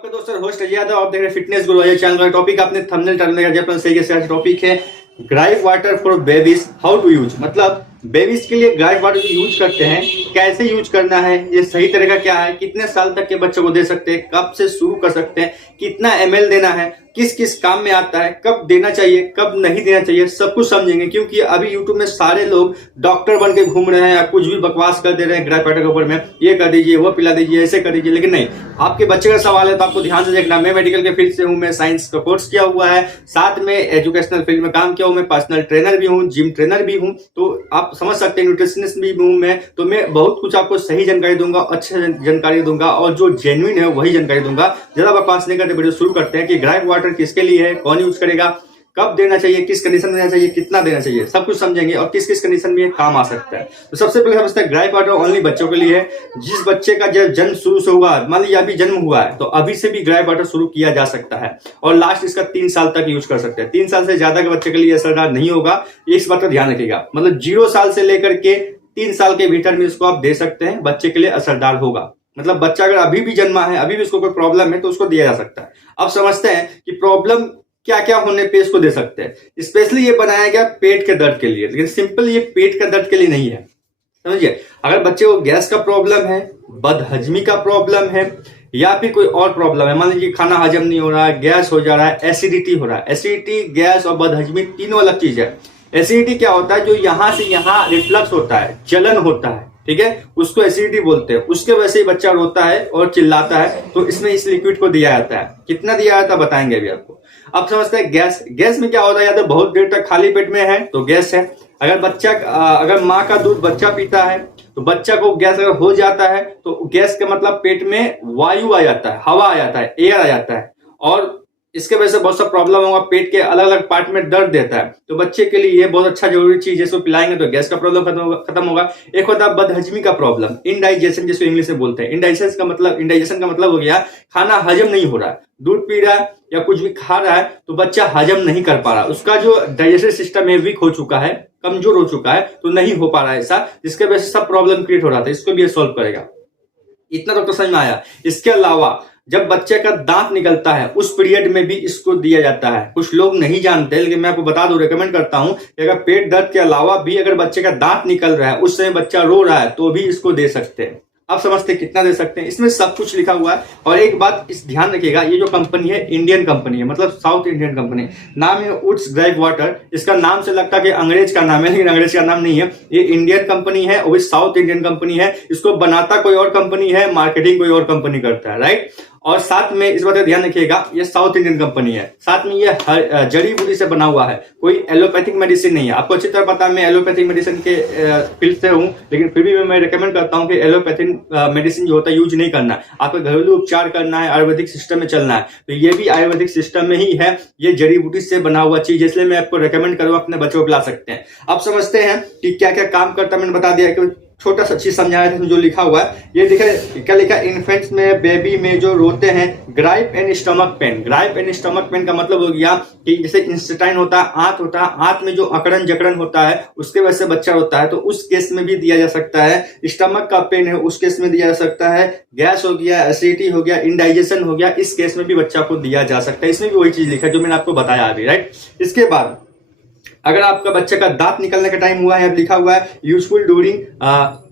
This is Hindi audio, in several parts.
आपका दोस्त और होस्ट अजय यादव। आप देख रहे हैं फिटनेस गुरु अजय चैनल का टॉपिक आपने थंबनेल टाइटल में अपना सही है। टॉपिक है gripe water for babies, how to use. मतलब बेबीज के लिए ग्राइप वाटर जो यूज करते हैं कैसे यूज करना है, ये सही तरीका क्या है, कितने साल तक के बच्चों को दे सकते हैं, कब से शुरू कर सकते हैं, कितना ml देना है, किस किस काम में आता है, कब देना चाहिए कब नहीं देना चाहिए, सब कुछ समझेंगे। क्योंकि अभी यूट्यूब में सारे लोग डॉक्टर बन के घूम रहे हैं या कुछ भी बकवास कर दे रहे हैं ग्राइप वाटर के ऊपर में, ये कर दीजिए वो पिला दीजिए ऐसे कर दीजिए। लेकिन नहीं, आपके बच्चे का सवाल है तो आपको ध्यान से देखना। मैं मेडिकल के फील्ड से हूँ, मैं साइंस का कोर्स किया हुआ है, साथ में एजुकेशनल फील्ड में काम किया हूँ, मैं पर्सनल ट्रेनर भी हूँ, जिम ट्रेनर भी हूँ, तो आप समझ सकते हैं न्यूट्रिशनिस्ट भी हूँ मैं। तो मैं बहुत कुछ आपको सही जानकारी दूंगा, अच्छी जानकारी दूंगा और जो जेन्युइन है वही जानकारी दूंगा। ज्यादा बकवास नहीं करते, वीडियो शुरू करते हैं कि ग्राइप वाटर किसके लिए है, कौन यूज करेगा, कब देना चाहिए, किस कंडीशन में देना चाहिए, कितना देना चाहिए, सब कुछ समझेंगे और किस किस कंडीशन में ये काम आ सकता है। तो सबसे पहले समझते हैं ग्राइप वाटर ओनली बच्चों के लिए है। जिस बच्चे का जब जन्म शुरू से हुआ, मान लीजिए अभी जन्म हुआ है तो अभी से भी ग्राइप वाटर शुरू किया जा सकता है और लास्ट इसका 3 साल तक यूज कर सकते हैं। 3 साल से ज्यादा के बच्चे के लिए असरदार नहीं होगा, इस बात का ध्यान रखिएगा। मतलब 0 साल से लेकर के 3 साल के भीतर में इसको आप दे सकते हैं, बच्चे के लिए असरदार होगा। मतलब बच्चा अगर अभी भी जन्मा है, अभी भी उसको कोई प्रॉब्लम है तो उसको दिया जा सकता है। अब समझते हैं कि प्रॉब्लम क्या क्या होने पे इसको दे सकते हैं। स्पेशली ये बनाया गया पेट के दर्द के लिए, लेकिन सिंपल ये पेट के दर्द के लिए नहीं है, समझिए। अगर बच्चे को गैस का प्रॉब्लम है, बदहजमी का प्रॉब्लम है या फिर कोई और प्रॉब्लम है, मान लीजिए खाना हजम नहीं हो रहा है, गैस हो जा रहा है, एसिडिटी हो रहा है। एसिडिटी, गैस और बदहजमी तीनों अलग चीज है। एसिडिटी क्या होता है, जो यहां से यहां रिफ्लक्स होता है, जलन होता है, ठीक है, उसको एसिडिटी बोलते हैं। उसके वजह से ही बच्चा रोता है और चिल्लाता है, तो इसमें इस लिक्विड को दिया जाता है। कितना दिया जाता है बताएंगे अभी आपको। अब समझते हैं गैस। गैस में क्या होता है, या तो बहुत देर तक खाली पेट में है तो गैस है। अगर माँ का दूध बच्चा पीता है तो बच्चा को गैस अगर हो जाता है तो गैस का मतलब पेट में वायु आ जाता है, हवा आ जाता है, एयर आ जाता है और इसके वजह से बहुत सा प्रॉब्लम होगा, पेट के अलग अलग पार्ट में दर्द देता है। तो बच्चे के लिए ये बहुत अच्छा जरूरी चीज है, इसको पिलाएंगे तो गैस का प्रॉब्लम खत्म होगा। एक होता है बदहजमी का प्रॉब्लम, इनडाइजेशन जिसको इंग्लिश में बोलते हैं। इंडाइजेशन का मतलब हो गया खाना हजम नहीं हो रहा है, दूध पी रहा है या कुछ भी खा रहा है तो बच्चा हजम नहीं कर पा रहा, उसका जो डाइजेस्टिव सिस्टम है वीक हो चुका है, कमजोर हो चुका है, तो नहीं हो पा रहा है ऐसा, जिसके वजह से सब प्रॉब्लम क्रिएट हो रहा था। इसको भी ये सॉल्व करेगा। इतना तो समझ में आया। इसके अलावा जब बच्चे का दांत निकलता है उस पीरियड में भी इसको दिया जाता है। कुछ लोग नहीं जानते, लेकिन मैं आपको बता दूं, रेकमेंड करता हूं कि अगर पेट दर्द के अलावा भी अगर बच्चे का दांत निकल रहा है, उस समय बच्चा रो रहा है, तो भी इसको दे सकते हैं। आप समझते हैं कितना दे सकते हैं, इसमें सब कुछ लिखा हुआ है। और एक बात इस ध्यान रखिएगा, ये जो कंपनी है इंडियन कंपनी है, मतलब साउथ इंडियन कंपनी, नाम है वुड्स ग्राइप वाटर। इसका नाम से लगता है कि अंग्रेज का नाम है, लेकिन अंग्रेज का नाम नहीं है, ये इंडियन कंपनी है, वो साउथ इंडियन कंपनी है। इसको बनाता कोई और कंपनी है, मार्केटिंग कोई और कंपनी करता है, राइट। और साथ में इस बात का ध्यान रखिएगा, ये साउथ इंडियन कंपनी है, साथ में ये जड़ी बूटी से बना हुआ है, कोई एलोपैथिक मेडिसिन नहीं है। आपको अच्छी तरह पता है मैं एलोपैथिक मेडिसिन के फील्ड से हूं, लेकिन फिर भी मैं रिकमेंड करता हूं कि एलोपैथिक मेडिसिन जो होता है यूज नहीं करना है, आपको घरेलू उपचार करना है, आयुर्वेदिक सिस्टम में चलना है। तो ये भी आयुर्वेदिक सिस्टम में ही है, ये जड़ी बूटी से बना हुआ चीज, इसलिए मैं आपको रिकमेंड करूंगा अपने बच्चों को पिला सकते हैं। अब समझते हैं कि क्या क्या काम करता है। मैंने बता दिया कि छोटा सा चीज समझाया था जो लिखा हुआ है, ये दिखे क्या लिखा, इन्फेंट्स में, बेबी में जो रोते हैं, gripe and stomach pain. Gripe and stomach pain का मतलब हो गया कि जैसे इंस्टेटाइन होता है, आंत होता है, आंत में जो अकड़न जकड़न होता है उसके वजह से बच्चा होता है, तो उस केस में भी दिया जा सकता है। स्टमक का पेन है उस केस में दिया जा सकता है। गैस हो गया, एसिडिटी हो गया, इंडाइजेशन हो गया, इस केस में भी बच्चा को दिया जा सकता है। इसमें भी वही चीज लिखा है जो मैंने आपको बताया अभी, राइट। इसके बाद अगर आपका बच्चे का दांत निकलने का टाइम हुआ है, लिखा हुआ है यूजफुल ड्यूरिंग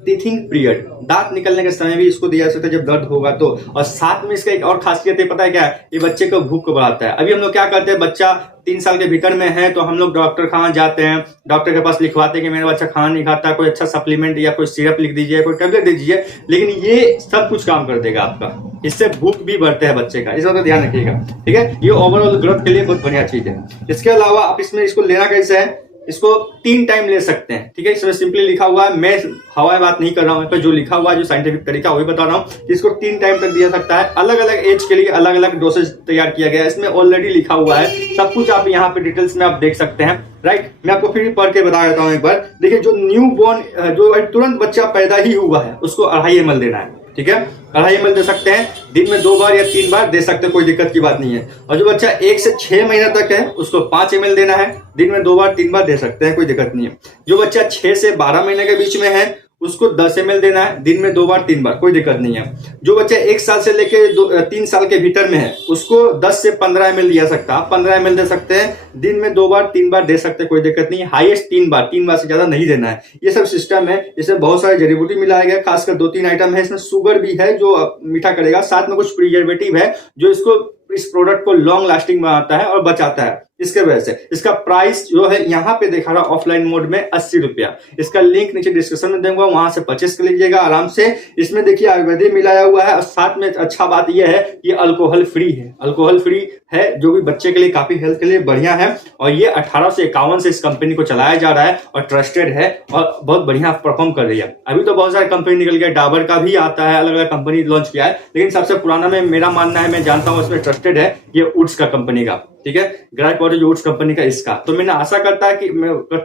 टीथिंग पीरियड, दांत निकलने के समय भी इसको दिया जा सकता है जब दर्द होगा तो। और साथ में इसका एक और खासियत है, पता है क्या है, ये बच्चे को भूख को बढ़ाता है। अभी हम लोग क्या करते हैं, बच्चा 3 साल के भीतर में है तो हम लोग डॉक्टर खाना जाते हैं, डॉक्टर के पास लिखवाते हैं कि मेरा बच्चा खाना नहीं खाता, कोई अच्छा सप्लीमेंट या कोई सिरप लिख दीजिए, कोई टेबलेट दे दीजिए, लेकिन ये सब कुछ काम कर देगा आपका। इससे भूख भी बढ़ता है बच्चे का, इस बात का ध्यान रखिएगा, ठीक है। ये ओवरऑल ग्रोथ के लिए बहुत बढ़िया चीज है। इसके अलावा आप इसको लेना कैसे है, इसको 3 टाइम ले सकते हैं, ठीक है। इसमें सिंपली लिखा हुआ है, मैं हवाई बात नहीं कर रहा हूं, पर जो लिखा हुआ है, जो साइंटिफिक तरीका वही बता रहा हूं कि इसको 3 टाइम तक दिया सकता है। अलग अलग एज के लिए अलग अलग डोसेज तैयार किया गया है, इसमें ऑलरेडी लिखा हुआ है, सब कुछ आप यहाँ पे डिटेल्स में आप देख सकते हैं, राइट। मैं आपको फिर भी पढ़ के बता देता हूँ एक बार। देखिए, जो न्यू बॉर्न, जो तुरंत बच्चा पैदा ही हुआ है, उसको 2.5 ml देना है, ठीक है। 2.5 ml दे सकते हैं, दिन में 2 बार या 3 बार दे सकते हैं, कोई दिक्कत की बात नहीं है। और जो बच्चा 1 से 6 महीना तक है उसको 5 ml देना है, दिन में 2 बार 3 बार दे सकते हैं, कोई दिक्कत नहीं है। जो बच्चा 6 से 12 महीने के बीच में है उसको 10 ml देना है, दिन में 2 बार 3 बार, कोई दिक्कत नहीं है। जो बच्चा 1 साल से लेके 3 साल के भीतर में है उसको 10 से 15 ml दिया सकता है। आप 15 ml दे सकते हैं, दिन में 2 बार 3 बार दे सकते हैं, कोई दिक्कत नहीं है। हाईएस्ट 3 बार से ज्यादा नहीं देना है। ये सब सिस्टम है। इसमें बहुत सारे जड़ी बूटी मिलाया गया, खासकर 2-3 आइटम है। इसमें शुगर भी है जो मीठा करेगा, साथ में कुछ प्रिजर्वेटिव है जो इसको इस प्रोडक्ट को लॉन्ग लास्टिंग बनाता है और बचाता है। इसके वजह से इसका प्राइस जो है यहाँ पे दिखा रहा ऑफलाइन मोड में 80 रुपया। इसका लिंक नीचे डिस्क्रिप्शन में दूंगा, वहां से परचेस कर लीजिएगा आराम से। इसमें देखिए आयुर्वेदिक मिलाया हुआ है और साथ में अच्छा बात यह है कि अल्कोहल फ्री है। अल्कोहल फ्री है जो भी बच्चे के लिए काफी हेल्थ के लिए बढ़िया है। और ये 1851 से इस कंपनी को चलाया जा रहा है और ट्रस्टेड है और बहुत बढ़िया परफॉर्म कर रही है। अभी तो बहुत सारे कंपनी निकल गया, डाबर का भी आता है, अलग अलग कंपनी लॉन्च किया है, लेकिन सबसे पुराना में मेरा मानना है, मैं जानता हूँ उसमें ट्रस्टेड है, ये वुड्स का कंपनी का। ठीक है, ग्राइफ वाटर जो वुड्स कंपनी का इसका। तो मैंने आशा करता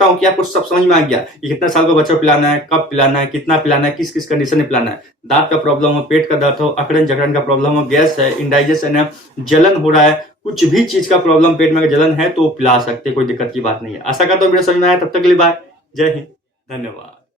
हूं कि आपको सब समझ में आ गया कि कितना साल को बच्चा पिलाना है, कब पिलाना है, कितना पिलाना है, किस किस कंडीशन में पिलाना है। दांत का प्रॉब्लम हो, पेट का दर्द हो, अकड़न जकड़न का प्रॉब्लम हो, गैस है, इंडाइजेशन है, जलन हो रहा है, कुछ भी चीज का प्रॉब्लम पेट में जलन है तो पिला सकते, कोई दिक्कत की बात नहीं है। आशा करता हूँ मेरा समझ में आया। तब तक के लिए बाय, जय हिंद, धन्यवाद।